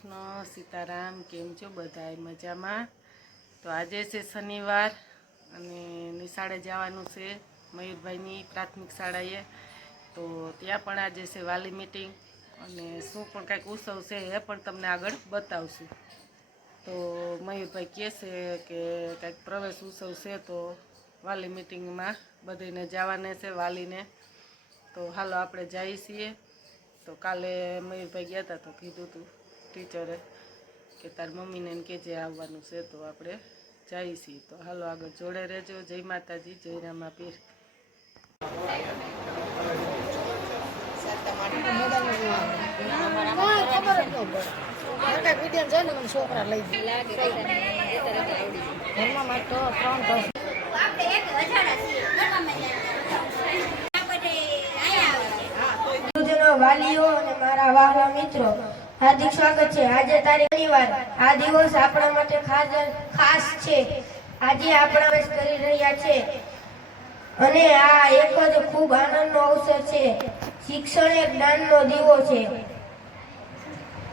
કૃષ્ણ, સીતારામ, કેમ છો? બધા મજામાં? તો આજે છે શનિવાર અને નિશાળે જવાનું છે મયુરભાઈની પ્રાથમિક શાળાએ. તો ત્યાં પણ આજે છે વાલી મિટિંગ અને શું પણ કાંઈક ઉત્સવ છે એ પણ તમને આગળ બતાવશું. તો મયુરભાઈ કહે છે કે કાંઈક પ્રવેશ ઉત્સવ છે તો વાલી મિટિંગમાં બધાને જવાને છે વાલીને. તો હાલો આપણે જઈએ છીએ. તો કાલે મયુરભાઈ ગયા હતા તો કીધું હતું ટીચરે કે તાર મમ્મીને કે જે આવવાનું છે તો આપણે છીએ. તો હાલો આગળ જોડે રહેજો. જય માતાજી જય રામા પીર. છોકરા લઈ ઘરમાં તો ત્રણ દસ આપણે એક હજારા છીએ ગુરુજનો વાલીઓ અને મારા વહાલા મિત્રો. હાર્દિક સ્વાગત છે. આજે તારીખ શનિવાર. આ દિવસ આપણા માટે ખાસ ખાસ છે. આજે આપણા પ્રવેશ કરી રહ્યા છે. અને આ એક જ ખૂબ આનંદનો અવસર છે. શિક્ષણ એ જ્ઞાનનો દીવો છે.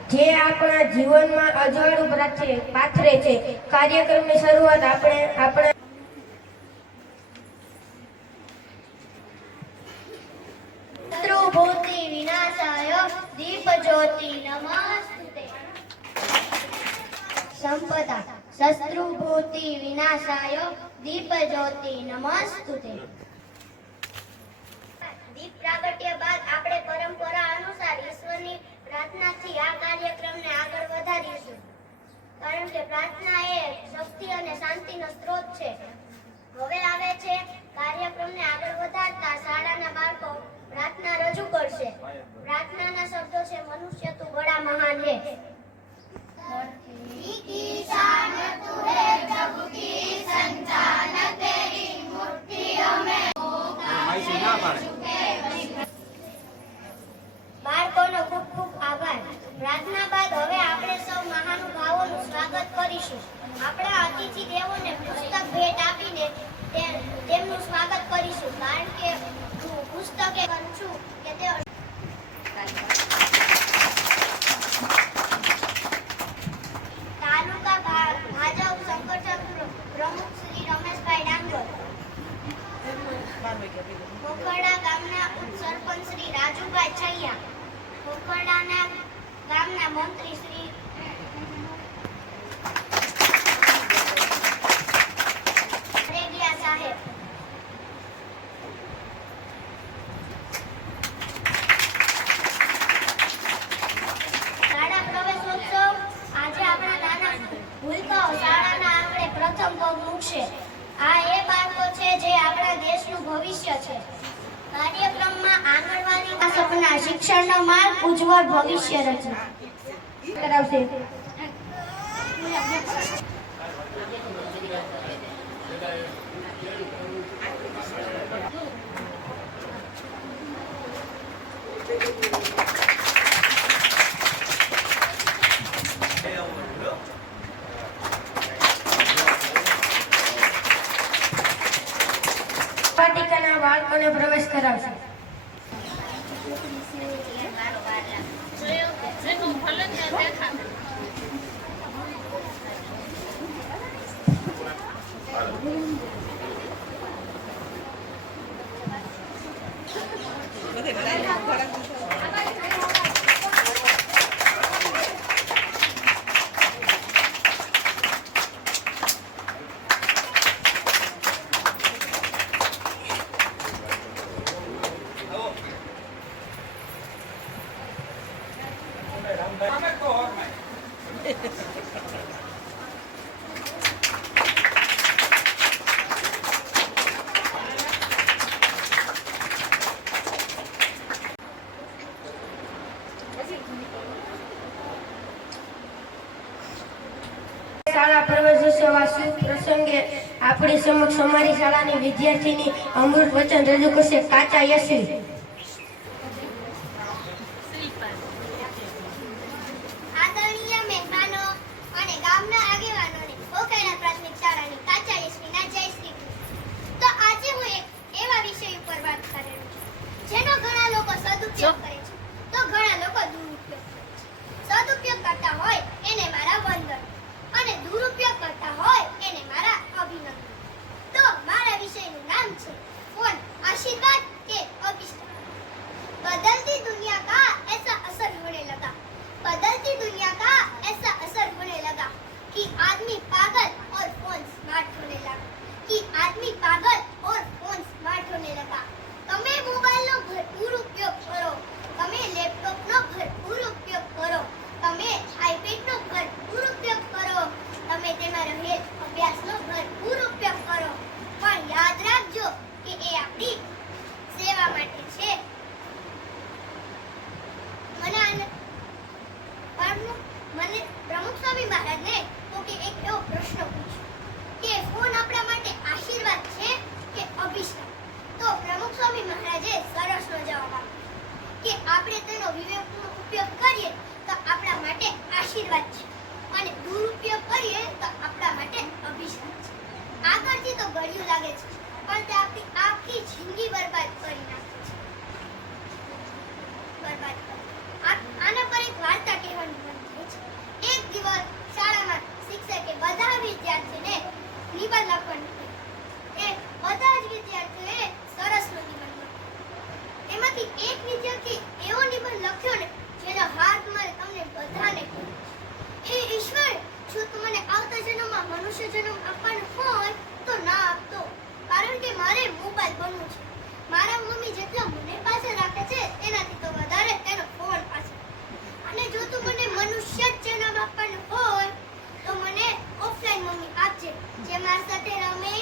જે આપણા જીવનમાં અજવાળું પાથરે છે. કાર્યક્રમની શરૂઆત આપણે આપણે શત્રુભૂતિ વિનાશાય દીપ જ્યોતિ નમસ્તુતે સંપદા શત્રુભૂતિ વિનાશાય દીપ નમસ્તુતે દીપ પ્રાગટ્ય બાદ આપણે પરંપરા અનુસાર ઈશ્વરની પ્રાર્થનાથી આ કાર્યક્રમને આગળ વધારીશું કારણ કે પ્રાર્થના એ શક્તિ અને શાંતિનો સ્ત્રોત છે હવે આવે છે કાર્યક્રમને આગળ વધારતા શાળાના બાળકો પ્રાર્થના રજૂ કરશે પ્રાર્થનાના શબ્દો છે મનુષ્ય તું બડા મહાન હે બાળકોનો ખૂબ ખૂબ આભાર પ્રાર્થના બાદ હવે આપણે સૌ મહાનુભાવોનું સ્વાગત કરીશું આપણા અતિથિ દેવોને પુસ્તક ભેટ આપીને તે- તેમનું સ્વાગત કરીશું કારણ કે હું પુસ્તકે કરું છું કે તેઓ તાલુકા ભા- ભાજપ સંગઠન પ્ર- પ્રમુખ શ્રી રમેશભાઈ ડાંગર ખોખરડા ગામના ઉપસરપંચ શ્રી રાજુભાઈ છૈયા ખોખરડાના ગામના મંત્રી શ્રી રેડિયા સાહેબ શાળા પ્રવેશોત્સવ આજે આપણા નાના ભૂલકાઓ શાળાના પ્રથમ મૂકશે આ એ બાળકો છે જે આપણા દેશનું ભવિષ્ય છે. કાર્યક્રમમાં આંગણવાડી સપના શિક્ષણનો માર્ગ ઉજ્જવળ ભવિષ્ય રચના કરાવશે વાટિકાના બાળકોને પ્રવેશ કરાવશે શાળા પ્રવેશોત્સવ આ શુભ પ્રસંગે આપણી સમક્ષ અમારી શાળાની વિદ્યાર્થીની અમૃત વચન રજૂ કરશે. કાચા યશવી સ્વામી મહારાજને તો કે એક એવો પ્રશ્ન પૂછ્યો કે ફોન આપણા માટે આશીર્વાદ છે કે અભિશાપ તો પ્રમુખ સ્વામી મહારાજે સરસનો જવાબ આપ્યો કે આપણે તેનો વિવેકનો ઉપયોગ કરીએ તો આપણા માટે આશીર્વાદ છે અને દુરુપયોગ કરીએ તો આપણા માટે અભિશાપ છે. આગળથી તો ગળ્યું લાગે છે, પણ તે આપણી આખી જિંદગી બરબાદ કરી નાખે છે. બરબાદ આના પર એક વાર્તા કહેવાનું મન થાય છે એક દિવસ શાળામાં શિક્ષકે બધા વિદ્યાર્થીને નિબંધ લખવાનો. એ બધા જ વિદ્યાર્થીઓએ સરસનો નિબંધ લખ્યો. એમાંથી એક વિદ્યાર્થી એવો નિબંધ લખ્યો ને જેનો હાથ મારે તમને બધાને હે ઈશ્વર, જો તું મને આવતા જન્મમાં મનુષ્ય જન્મ આપવાનો હોય તો ના આપતો. કારણ કે મારે મોબાઈલ બનવું છે. મારા મમ્મી જેટલો મને પાસે રાખે છે, એનાથી તો વધારે તેનો ફોન પાસે અને જો તું મને મનુષ્ય જ જન્મ આપવાનો હોય ઓફલાઈન મમ્મી આપજે જે મારી સાથે રમે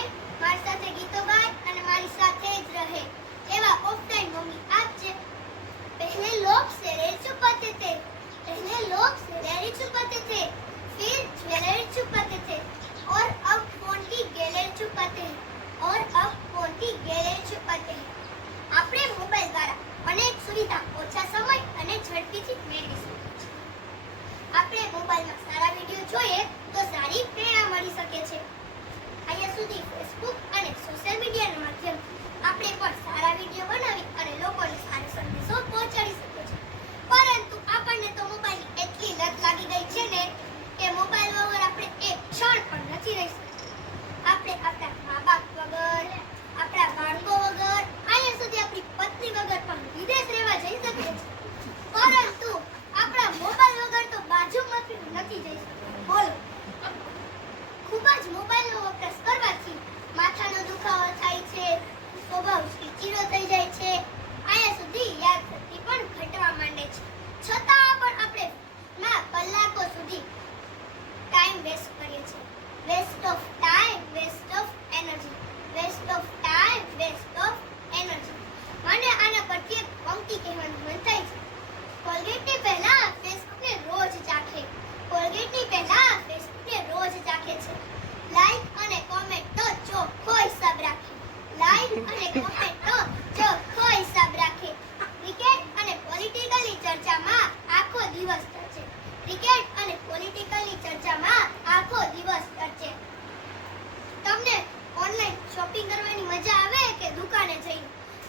મારી સાથે ગીતો ગાય અને મારી સાથે જ રહે એવા ઓફલાઈન મમ્મી આપજે पहले लोग सिरेर छुपाते थे पहले लोग सिरेर छुपाते थे फिर ज्वेलरी छुपाते थे और अब फोन की गैलरी छुपाते हैं મોબાઈલનો વપરાશ કરવાથી માથાનો દુખાવો થાય છે, સ્વભાવ ચીડચીડો થઈ જાય છે. આયા સુધી યાદશક્તિ પણ ઘટવા માંડે છે. છતાં પણ આપણે ના કલાકો સુધી ટાઈમ વેસ્ટ કરીએ છીએ. Waste of time waste of energy waste of time waste of energy મને આના પરથી એક પંક્તિ કહેવાનું મન થાય છે. કોલગેટની પહેલા ફેસબુકને રોજ ચાખે. કોલગેટની પહેલા ફેસબુકને રોજ ચાખે છે લાઈક અને કોમેન્ટ તો ચોખ્ખો હિસાબ રાખે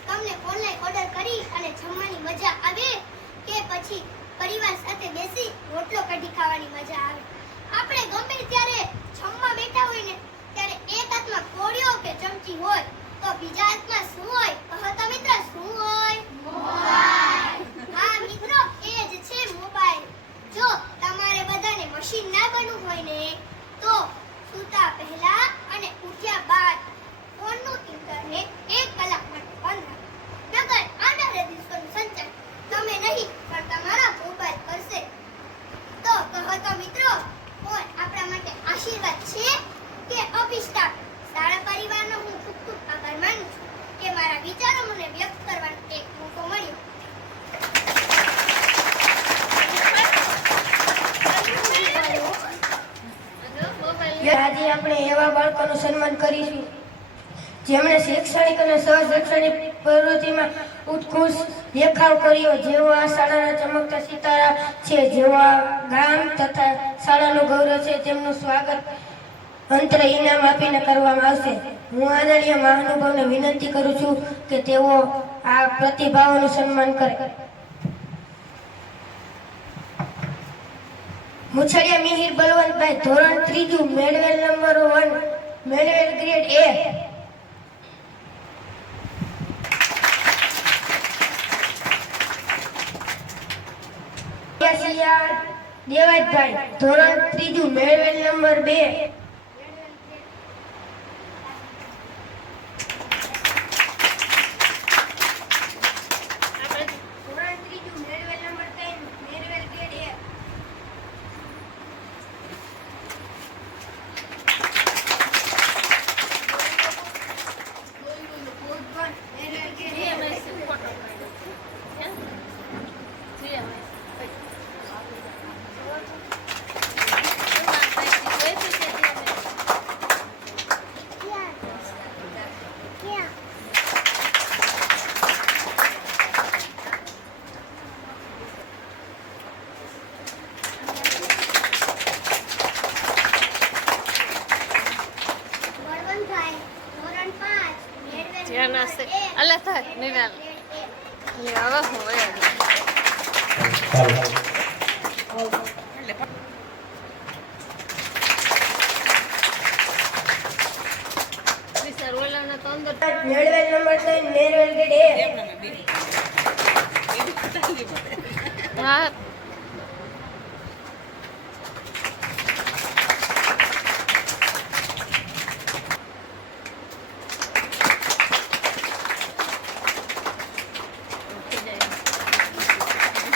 ઓનલાઈન ઓર્ડર કરી અને જમવાની મજા આવે કે પછી પરિવાર સાથે બેસી રોટલો કઢી ખાવાની મજા આવે આપણે ગમે ત્યારે જમવા બેઠા હોય ને, ત્યારે એક હાથમાં કોળિયો કે ચમચી હોય તો બીજા હાથમાં શું હોય? કહો તો મિત્ર શું હોય? હા મિત્રો એ જ છે મોબાઈલ. જો તમારે બધાને મશીન ના બનવું હોય ને તો સૂતા પહેલા અને ઉઠ્યા બાદ ફોનનું ઇન્ટરનેટ એક કલાક માટે જેવા ગામ તથા શાળાનું ગૌરવ છે, તેમનું સ્વાગત અંતર ઇનામ આપીને કરવામાં આવશે. હું આદરણીય મહાનુભાવને વિનંતી કરું છું કે તેઓ આ પ્રતિભાઓનું સન્માન કરે. મુછડિયા મિહિર બલવંતભાઈ ધોરણ ત્રીજું મેળવેલ નંબર વન, મેળવેલ ગ્રેડ એ દેવાજભાઈ ધોરણ ત્રીજું મેળવેલ નંબર બે ધોરણ ત્રીજું મેળવેલ નંબર ત્રણ મેળવેલ ગ્રેડ એ બળવંતભાઈ ધોરણ પાંચ મેળવેલ જ્યાં નંબર નાસ્તે. એક, અલા થાય, નિરાલ. ગ્રેડ એ. હવે હું વયા ગઈ. વિચાર ઓલાને તો અંદર મેળવેલ નંબર ત્રણ મેળવેલ ગ્રેડ એ હા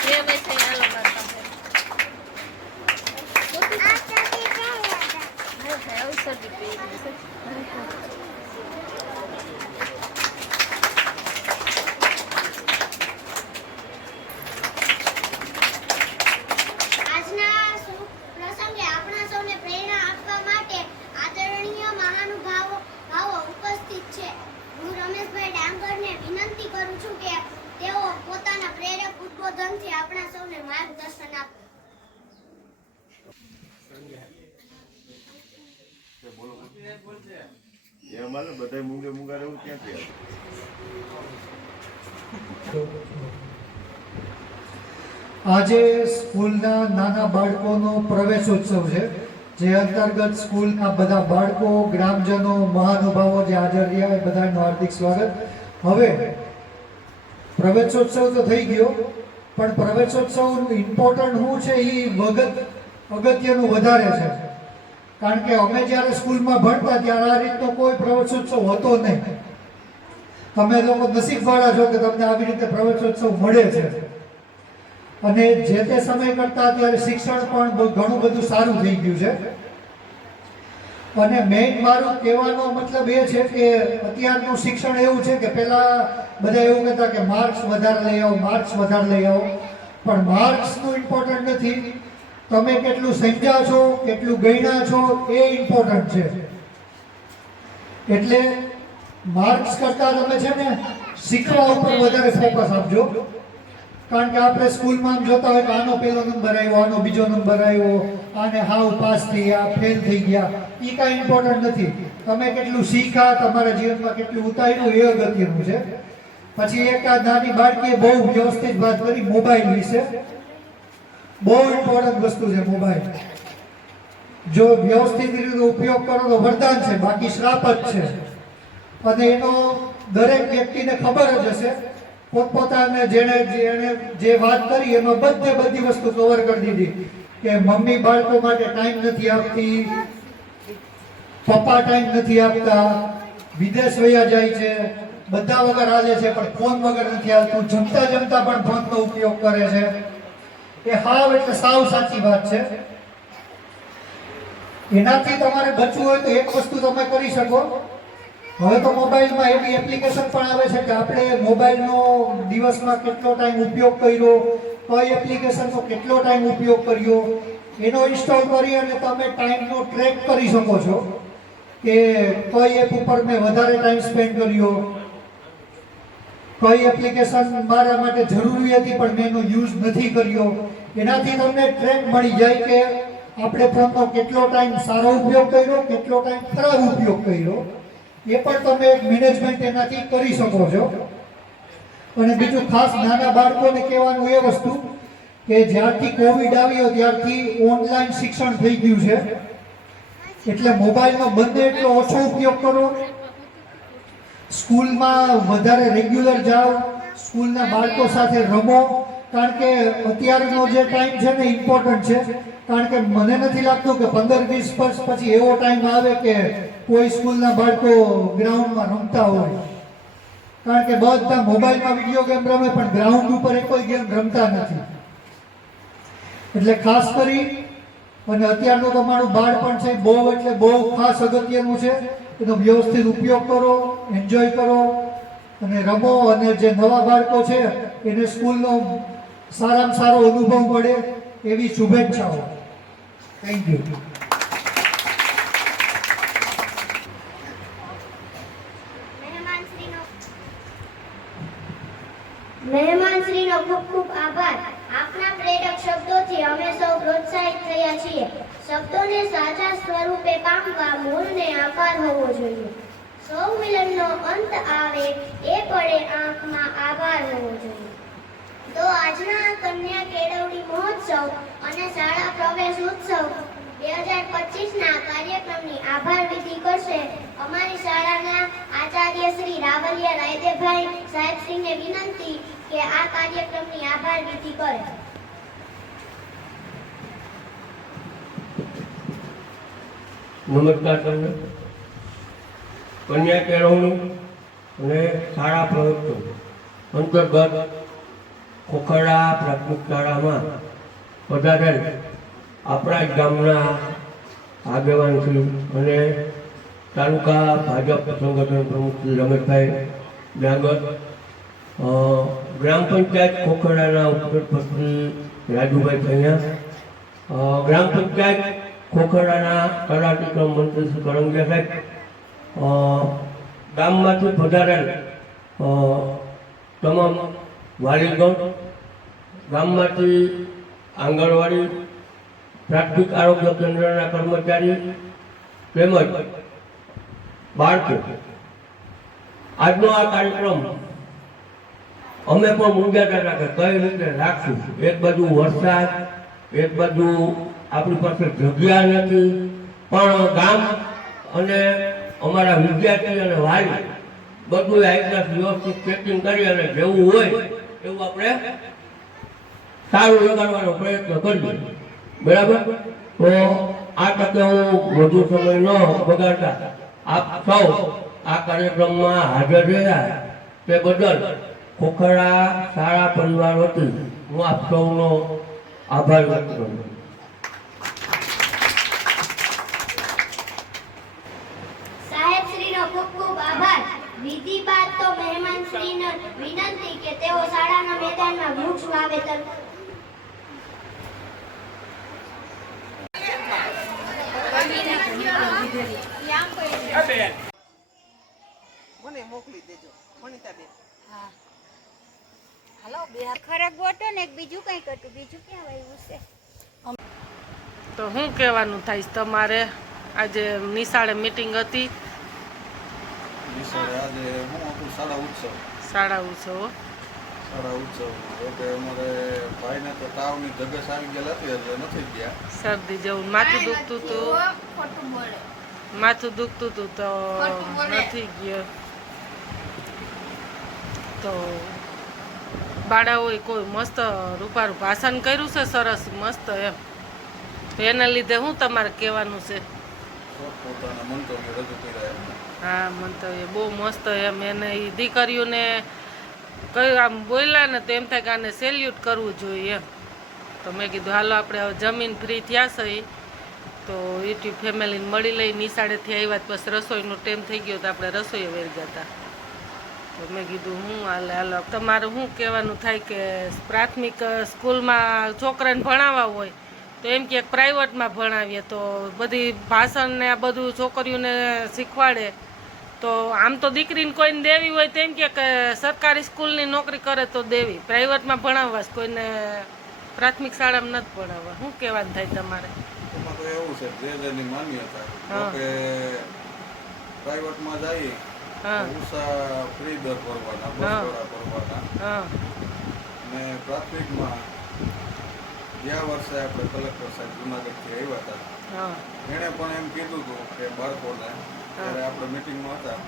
જે હોય છે એ હાલો કરતા હોય. હા, હા, ઔષધિ પી રહી છે. આજના શુભ પ્રસંગે આપણા સૌને પ્રેરણા આપવા માટે આદરણીય મહાનુભાવો ભાવો ઉપસ્થિત છે હું રમેશભાઈ ડાંગરને વિનંતી કરું છું કે તેઓ પોતાના પ્રેરક ઉદ્બોધનથી આપણા સૌને માર્ગદર્શન આપે એ અમારે બધા મૂંગે મૂંગા રહેવું ક્યાંથી આવે આજે સ્કૂલના નાના બાળકોનો પ્રવેશોત્સવ છે, જે અંતર્ગત સ્કૂલના બધા બાળકો, ગ્રામજનો, મહાનુભાવો જે હાજર રહ્યા એ બધાનું હાર્દિક સ્વાગત. હવે, પ્રવેશોત્સવ તો થઈ ગયો, પણ પ્રવેશોત્સવ ઇમ્પોર્ટન્ટ શું છે એ વગત, અગત્યનું વધારે છે. કારણ કે અમે જ્યારે સ્કૂલમાં ભણતા ત્યારે આ રીતનો કોઈ પ્રવેશોત્સવ હતો નહીં. તમે લોકો નસીબવાળા છો કે તમને આવી રીતે પ્રવેશોત્સવ મળે છે. અને જે તે સમય કરતા અત્યારે શિક્ષણ પણ ઘણું બધું સારું થઈ ગયું છે. અને મેઇન મારો કહેવાનો મતલબ એ છે કે અત્યારનું શિક્ષણ એવું છે કે પહેલા બધા એવું કહેતા કે માર્ક્સ વધારે લઈ આવો માર્ક્સ વધારે લઈ આવો. પણ માર્ક્સનું ઇમ્પોર્ટન્ટ નથી. તમે કેટલું સમજ્યા છો, કેટલું ગણ્યા છો, એ ઇમ્પોર્ટન્ટ છે. એટલે માર્ક્સ કરતાં તમે છે ને શીખવા ઉપર વધારે ફોકસ આપજો. કારણ કે આપણે સ્કૂલમાં જોતા હોય કે આનો પહેલો નંબર આવ્યો, આનો બીજો નંબર આવ્યો, આને હાવ પાસ થઈ ગયા ફેલ થઈ ગયા. એ કાંઈ ઇમ્પોર્ટન્ટ નથી. તમે કેટલું શીખ્યા તમારા જીવનમાં કેટલું ઉતાર્યું, એ અગત્યનું છે. પછી એક આ નાની બાળકીએ બહુ વ્યવસ્થિત વાત કરી, મોબાઈલ વિશે. બહુ ઇમ્પોર્ટન્ટ વસ્તુ છે મોબાઈલ. જો વ્યવસ્થિત રીતે ઉપયોગ કરો તો વરદાન છે, બાકી શ્રાપ જ છે. અને એનો દરેક વ્યક્તિને ખબર જ હશે પોતપોતાને જેણે જેણે જે વાત કરી એમાં બધે બધી વસ્તુ કવર કરી દીધી કે મમ્મી બાળકો માટે ટાઈમ નથી આપતી, પપ્પા ટાઈમ નથી આપતા, વિદેશ વયા જાય છે, બધા વગર હાલે છે, પણ ફોન વગર નથી આવતું જમતા જમતા પણ ફોનનો ઉપયોગ કરે છે. એ હાવ એટલે સાવ સાચી વાત છે. એનાથી તમારે બચવું હોય તો એક વસ્તુ તમે કરી શકો. હવે તો મોબાઈલમાં એવી એપ્લિકેશન પણ આવે છે કે આપણે મોબાઈલનો દિવસમાં કેટલો ટાઈમ ઉપયોગ કર્યો, કઈ એપ્લિકેશનનો કેટલો ટાઈમ ઉપયોગ કર્યો, એનો ઇન્સ્ટોલ કરી અને તમે ટાઈમનો ટ્રેક કરી શકો છો કે કઈ એપ ઉપર મેં વધારે ટાઈમ સ્પેન્ડ કર્યો, કઈ એપ્લિકેશન મારા માટે જરૂરી હતી પણ મેં એનો યુઝ નથી કર્યો. એનાથી તમને ટ્રેક મળી જાય કે આપણે ફોનનો કેટલો ટાઈમ સારો ઉપયોગ કર્યો, કેટલો ટાઈમ ખરાબ ઉપયોગ કર્યો. એ પણ તમે એક મેનેજમેન્ટ એનાથી કરી શકો છો. અને બીજું ખાસ નાના બાળકોને કહેવાનું એ વસ્તુ કે જ્યારથી કોવિડ આવ્યો ત્યારથી ઓનલાઈન શિક્ષણ થઈ ગયું છે. એટલે મોબાઈલનો બંને એટલો ઓછો ઉપયોગ કરો. સ્કૂલમાં વધારે રેગ્યુલર જાઓ, સ્કૂલના બાળકો સાથે રમો, કારણ કે અત્યારનો જે ટાઈમ છે ને ઇમ્પોર્ટન્ટ છે. કારણ કે મને નથી લાગતું કે પંદર વીસ વર્ષ પછી એવો ટાઈમ આવે કે કોઈ સ્કૂલના બાળકો ગ્રાઉન્ડમાં રમતા હોય. કારણ કે બધા મોબાઈલમાં વીડિયો ગેમ રમે, પણ ગ્રાઉન્ડ ઉપર એ કોઈ ગેમ રમતા નથી. એટલે ખાસ કરી, અને અત્યારનું તમારું બાળપણ છે, બહુ એટલે બહુ ખાસ અગત્યનું છે. એનો વ્યવસ્થિત ઉપયોગ કરો એન્જોય કરો, અને રમો, અને જે નવા બાળકો છે, એને સ્કૂલનો સારામાં સારો અનુભવ મળે એવી શુભેચ્છાઓ. થેન્ક યુ મહેમાનશ્રીનો મહેમાનશ્રીનો ખૂબ ખૂબ આભાર. આપના પ્રેરક શબ્દોથી અમે સૌ પ્રોત્સાહિત થયા છીએ. શબ્દોને સાચા સ્વરૂપે પામવા મૂળને આકાર હોવો જોઈએ. સૌ મિલનનો અંત આવે એ પડે આંખમાં આભાર હોવો જોઈએ. તો આજના કન્યા કેળવણી મહોત્સવ અને શાળા પ્રવેશ ઉત્સવ નમસ્કાર તમને કન્યા કેળવણી અને શાળા પ્રવૃત્તિ અંતર્ગત ખોખરા પ્રાથમિક શાળામાં પધારેલ આપણા ગામના આગેવાન શ્રી અને તાલુકા ભાજપ સંગઠન પ્રમુખ શ્રી રમેશભાઈ ડાંગર ગ્રામ પંચાયત ખોખરાના ઉપસરપંચ રાજુભાઈ અ, ગ્રામ પંચાયત ખોખરાના તલાટીક્રમ મંત્રી શ્રી કરંગિયા સાહેબ ગામમાંથી પધારેલ તમામ વાલીગણ ગામમાંથી આંગણવાડી પ્રાથમિક આરોગ્ય કેન્દ્રના કર્મચારી તેમજ બાળકો. આજનો આ કાર્યક્રમ અમે પણ મૂંઝાતા હતા. કે કઈ રીતે રાખશું? એક બાજુ વરસાદ, એક બાજુ આપણી પાસે જગ્યા નથી. પણ ગામ અને અમારા વિદ્યાર્થી અને વાલી બધું આઈટમ વ્યવસ્થિત ચેકિંગ કરી અને જેવું હોય એવું આપણે સારું લગાડવાનો પ્રયત્ન કરીએ. બરાબર? તો આ તકે હું વધુ સમય ન બગાડતા. આપ સૌ આ કાર્યક્રમમાં હાજર રહ્યા. તે બદલ ખોખરા શાળા પરિવાર વતી હું આપ સૌનો આભાર વ્યક્ત કરું વિધિ બાદ તો મહેમાનશ્રીને વિનંતી કે તેઓ શાળાના મેદાનમાં વૃક્ષ વાવેતર મને મોકલી દેજો વનિતાબેન ખરાબ ગોટો ને એક બીજું કંઈક હતું. બીજું ક્યાં વાયું છે? તો શું કહેવાનું થાય તમારે આજે નિશાળે મીટિંગ હતી? નિશાળે આજે હું હતું? શાળા ઉત્સવ. શાળા ઉત્સવો શાળા ઉત્સવ. જોકે અમારે ભાઈને તો તાવની ધગસ આવી ગયેલ હતી એટલે નથી ગયા. શરદી જેવું માથું દુખતું હતું. માથું દુખતું હતું તો નથી ગયો. તો બાળાઓએ કોઈ મસ્ત રૂપારું ભાષણ કર્યું છે સરસ મસ્ત એમ. તો એના લીધે શું તમારે કહેવાનું છે? હા મંતવ્ય બહુ મસ્ત એમ. એને એ દીકરીઓને કયું આમ બોલ્યા ને તો એમ થાય કે આને સેલ્યુટ કરવું જોઈએ એમ. તો મેં કીધું હાલો આપણે હવે જમીન ફ્રી થયા છે તો યુટ્યુબ ફેમિલીને મળી લઈ નિશાળેથી આવ્યા પછી રસોઈનો ટાઈમ થઈ ગયો તો આપણે રસોઈ વેર ગયા હતા તો મેં કીધું હું હાલે હાલો તમારે શું કહેવાનું થાય કે પ્રાથમિક સ્કૂલમાં છોકરાને ભણાવવા હોય તો એમ કે પ્રાઇવેટમાં ભણાવીએ તો બધી ભાષણ ને આ બધું છોકરીઓને શીખવાડે. તો આમ તો દીકરીને કોઈને દેવી હોય તો એમ કે સરકારી સ્કૂલની નોકરી કરે તો દેવી. પ્રાઇવેટમાં ભણાવવા કોઈને પ્રાથમિક શાળામાં નથી ભણાવવા. શું કહેવાનું થાય તમારે? એવું છે જે જેની માન્યતા. પ્રાઇવેટમાં જઈએ ઉષા ફ્રી દર ભરવાના બસ ભરવાના ને પ્રાથમિકમાં ગયા વર્ષે આપણે કલેક્ટર સાહેબ જુનાગઢથી આવ્યા હતા. એણે પણ એમ કીધું હતું કે બાળકોને ત્યારે આપણે મિટિંગમાં હતા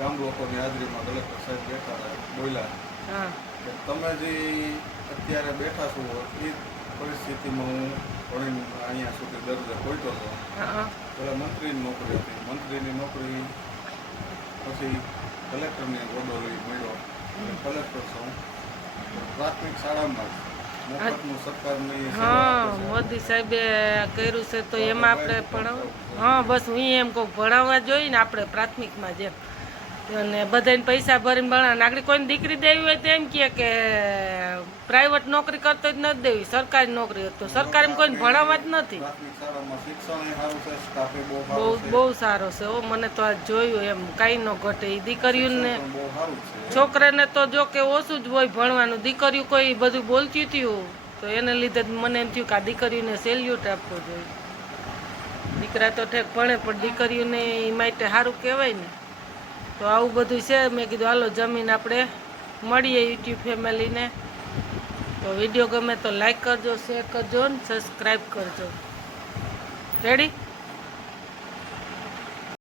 ગામ લોકોની હાજરીમાં કલેક્ટર સાહેબ બેઠા હતા બોલ્યા કે તમે જે અત્યારે બેઠા છો એ પરિસ્થિતિમાં હું ભણીને અહીંયા સુધી દરજ્જે પહોંચ્યો હતો. પેલા મંત્રીની નોકરી હતી. મંત્રીની નોકરી પછી કલેક્ટરને હોદ્દો મળ્યો. કલેક્ટર છું પ્રાથમિક શાળામાં હા મોદી સાહેબે કર્યું છે તો એમાં આપણે ભણાવ હા બસ હું એમ કહું ભણાવવા જોઈએ ને આપણે પ્રાથમિકમાં જેમ અને બધાને પૈસા ભરીને ભણાવે. આગળ કોઈને દીકરી દેવી હોય તો એમ કે પ્રાઇવેટ નોકરી કરતો જ નથી દેવી, સરકારી નોકરી તો. સરકારી કોઈને ભણાવવા જ નથી. બહુ બહુ સારું છે. ઓ, મને તો આ જોયું એમ. કાંઈ ન ઘટે. એ દીકરીઓને છોકરાને તો જો કે ઓછું જ હોય ભણવાનું. દીકરીઓ કોઈ બધું બોલતી હતું તો એને લીધે મને એમ થયું કે આ દીકરીઓને સેલ્યુટ આપવો જોઈએ. દીકરા તો ઠેક ભણે, પણ દીકરીઓને એ માટે સારું કહેવાય ને. તો આવું બધું છે. મેં કીધું, હાલો, જમીન આપણે મળીએ યુટ્યુબ ફેમિલીને. તો વીડિયો ગમે તો લાઈક કરજો, શેર કરજો ને સબસ્ક્રાઈબ કરજો. રેડી